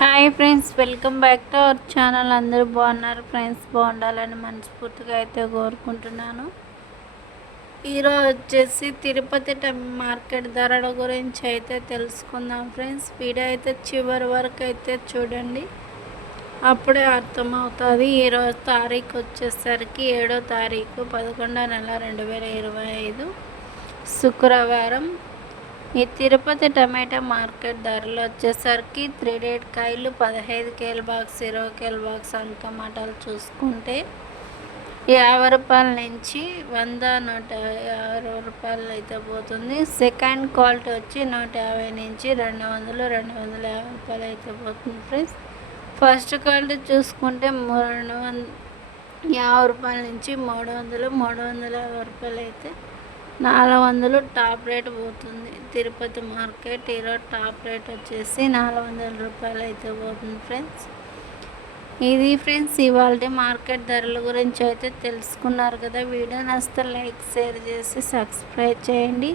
Hi friends welcome back to our channel అందరూ బాగున్నారు friends బాగుండాలని మనస్ఫూర్తిగా అయితే కోరుకుంటున్నాను. ఈరోజు వచ్చేసి తిరుపతి మార్కెట్ ధరల గురించి అయితే తెలుసుకుందాం ఫ్రెండ్స్ వీడియో అయితే చివరి వరకు అయితే చూడండి. అప్పుడే అర్థమవుతుంది. ఈరోజు తారీఖు వచ్చేసరికి ఏడో తారీఖు పదకొండో నెల రెండు వేల ఇరవై ఐదు. శుక్రవారం ఈ తిరుపతి టమాటా మార్కెట్ ధరలు వచ్చేసరికి త్రీ డేట్ కాయలు పదహైదు కేల బాక్స్ ఇరవై కేల బాక్స్ అంత టమాటాలు చూసుకుంటే యాభై రూపాయల నుంచి వంద నూట యాభై రూపాయలు అయితే పోతుంది. సెకండ్ క్వాలిటీ వచ్చి నూట యాభై నుంచి రెండు వందలు రెండు వందల యాభై రూపాయలు అయితే పోతుంది ఫ్రెండ్స్. ఫస్ట్ క్వాలిటీ చూసుకుంటే రెండు వంద యాభై రూపాయల నుంచి మూడు వందలు మూడు వందల యాభై రూపాయలు అయితే నాలుగు వందలు టాప్ రేట్ పోతుంది. తిరుపతి మార్కెట్ ఈరోజు టాప్ రేట్ వచ్చేసి నాలుగు వందల రూపాయలు అయితే పోతుంది ఫ్రెండ్స్. ఇది ఫ్రెండ్స్ ఇవాళ మార్కెట్ ధరల గురించి అయితే తెలుసుకున్నారు కదా. వీడియో నచ్చితే లైక్ షేర్ చేసి సబ్స్క్రైబ్ చేయండి.